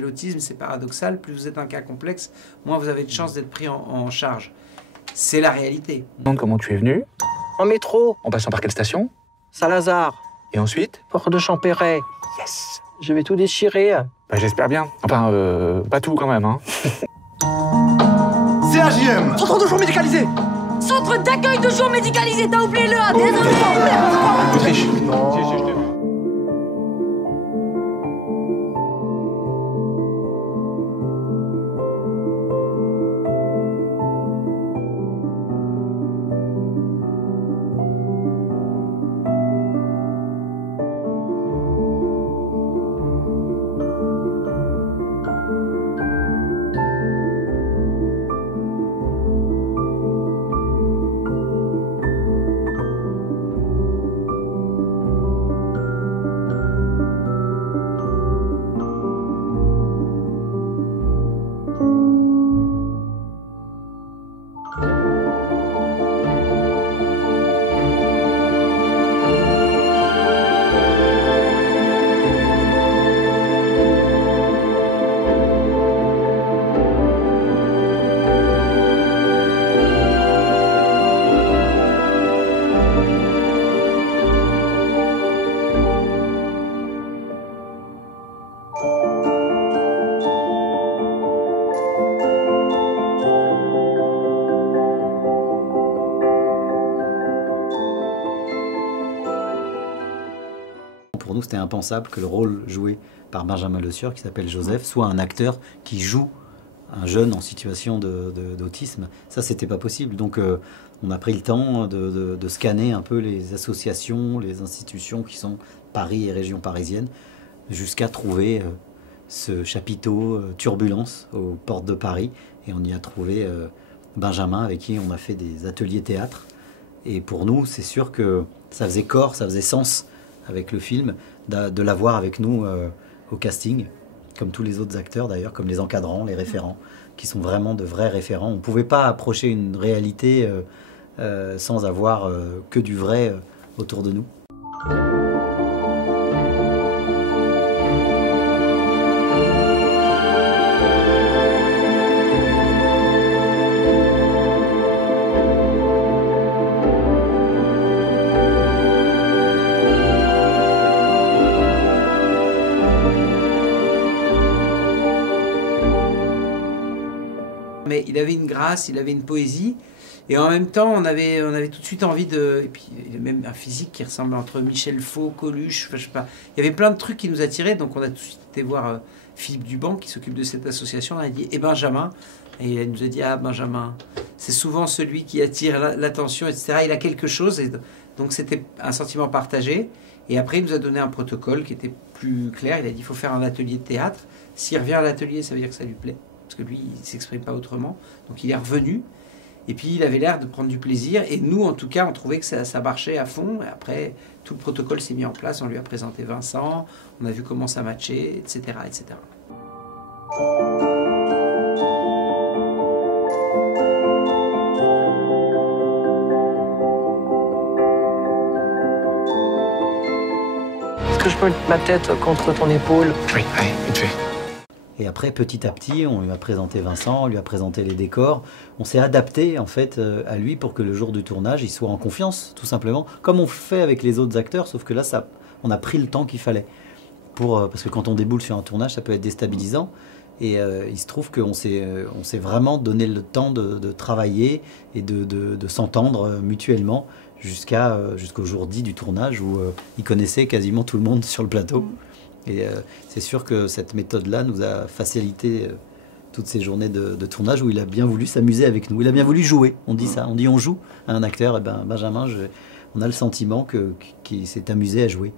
L'autisme, c'est paradoxal, plus vous êtes un cas complexe, moins vous avez de chances d'être pris en charge. C'est la réalité. Comment tu es venu? En métro. En passant par quelle station? Saint-Lazare. Et ensuite? Port de Champéret. Yes! Je vais tout déchirer. Bah, j'espère bien. Enfin, pas tout quand même, hein. CAJM. Centre de jour médicalisé. Centre d'accueil de jour médicalisé, t'as oublié le A, désolé. Autriche. Pour nous, c'était impensable que le rôle joué par Benjamin Le Sieur, qui s'appelle Joseph, soit un acteur qui joue un jeune en situation d'autisme. Ça, c'était pas possible. Donc, on a pris le temps de scanner un peu les associations, les institutions qui sont Paris et région parisienne, jusqu'à trouver ce chapiteau Turbulence aux portes de Paris. Et on y a trouvé Benjamin, avec qui on a fait des ateliers théâtre. Et pour nous, c'est sûr que ça faisait corps, ça faisait sens avec le film, de l'avoir avec nous au casting, comme tous les autres acteurs d'ailleurs, comme les encadrants, les référents, qui sont vraiment de vrais référents. On ne pouvait pas approcher une réalité sans avoir que du vrai autour de nous. Mais il avait une grâce, il avait une poésie, et en même temps, on avait tout de suite envie de... Et puis, il a même un physique qui ressemble entre Michel Faux, Coluche, enfin, je sais pas. Il y avait plein de trucs qui nous attiraient, donc on a tout de suite été voir Philippe Duban, qui s'occupe de cette association. On a dit, et Benjamin, et il nous a dit, ah, Benjamin, c'est souvent celui qui attire l'attention, etc. Il a quelque chose, et donc c'était un sentiment partagé. Et après, il nous a donné un protocole qui était plus clair. Il a dit, il faut faire un atelier de théâtre. S'il revient à l'atelier, ça veut dire que ça lui plaît. Parce que lui, il ne s'exprime pas autrement. Donc il est revenu, et puis il avait l'air de prendre du plaisir, et nous, en tout cas, on trouvait que ça marchait à fond. Et après, tout le protocole s'est mis en place, on lui a présenté Vincent, on a vu comment ça matchait, etc. etc. Est-ce que je peux mettre ma tête contre ton épaule? Oui, vite fait. Et après, petit à petit, on lui a présenté Vincent, on lui a présenté les décors. On s'est adapté en fait à lui pour que le jour du tournage, il soit en confiance, tout simplement, comme on fait avec les autres acteurs, sauf que là, on a pris le temps qu'il fallait. Parce que quand on déboule sur un tournage, ça peut être déstabilisant. Et il se trouve qu'on s'est vraiment donné le temps de travailler et de s'entendre mutuellement jusqu'au jour 10 du tournage, où il connaissait quasiment tout le monde sur le plateau. Et c'est sûr que cette méthode-là nous a facilité toutes ces journées de tournage où il a bien voulu s'amuser avec nous. Il a bien voulu jouer, on dit ça. On dit on joue à un acteur. Et ben Benjamin, on a le sentiment qu'il s'est amusé à jouer.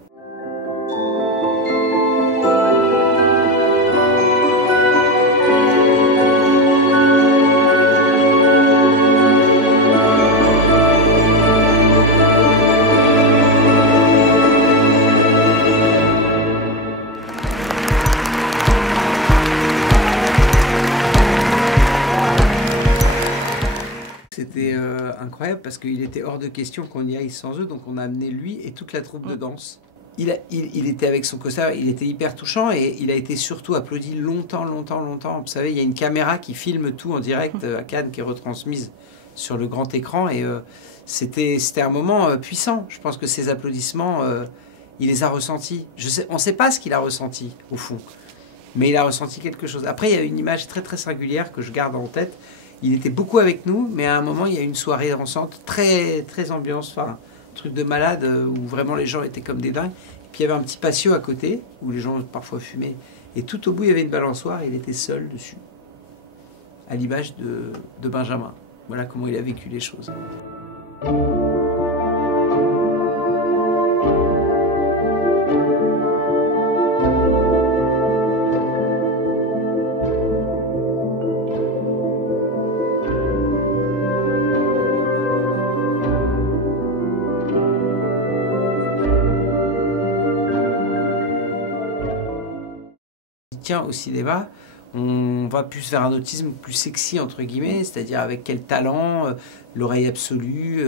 C'était incroyable parce qu'il était hors de question qu'on y aille sans eux, donc on a amené lui et toute la troupe de danse. il était avec son costard, il était hyper touchant et il a été surtout applaudi longtemps. Vous savez, il y a une caméra qui filme tout en direct à Cannes, qui est retransmise sur le grand écran et c'était un moment puissant. Je pense que ces applaudissements, il les a ressentis. On ne sait pas ce qu'il a ressenti au fond, mais il a ressenti quelque chose. Après, il y a une image très très singulière que je garde en tête. Il était beaucoup avec nous, mais à un moment, il y a une soirée dansante très très ambiance, enfin, truc de malade où vraiment les gens étaient comme des dingues. Et puis il y avait un petit patio à côté où les gens parfois fumaient. Et tout au bout, il y avait une balançoire et il était seul dessus, à l'image de Benjamin. Voilà comment il a vécu les choses. Tiens, au cinéma, on va plus vers un autisme plus sexy, entre guillemets, c'est-à-dire avec quel talent, l'oreille absolue.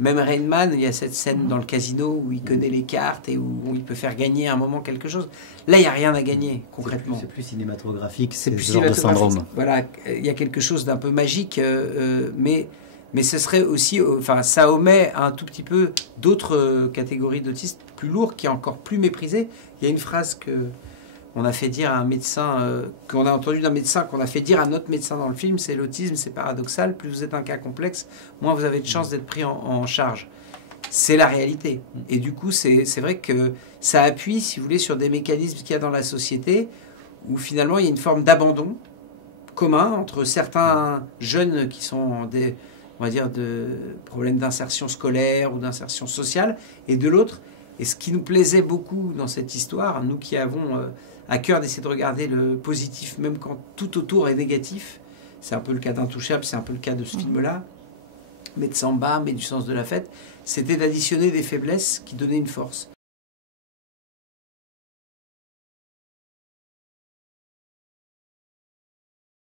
Même Rainman, il y a cette scène dans le casino où il connaît les cartes et où il peut faire gagner à un moment quelque chose. Là, il n'y a rien à gagner, concrètement. C'est plus cinématographique, c'est plus ce genre de syndrome. Voilà, il y a quelque chose d'un peu magique, mais ce serait aussi, enfin, ça omet un tout petit peu d'autres catégories d'autistes plus lourds, qui est encore plus méprisées. Il y a une phrase qu'on a fait dire à un médecin, qu'on a entendu d'un médecin, qu'on a fait dire à notre médecin dans le film, c'est l'autisme, c'est paradoxal, plus vous êtes un cas complexe, moins vous avez de chances d'être pris en charge. C'est la réalité. Et du coup, c'est vrai que ça appuie, si vous voulez, sur des mécanismes qu'il y a dans la société, où finalement il y a une forme d'abandon commun entre certains jeunes qui sont des, on va dire, de problèmes d'insertion scolaire ou d'insertion sociale, et de l'autre. Et ce qui nous plaisait beaucoup dans cette histoire, nous qui avons à cœur d'essayer de regarder le positif, même quand tout autour est négatif, c'est un peu le cas d'Intouchable, c'est un peu le cas de ce film-là, mais de Samba, mais du sens de la fête, c'était d'additionner des faiblesses qui donnaient une force.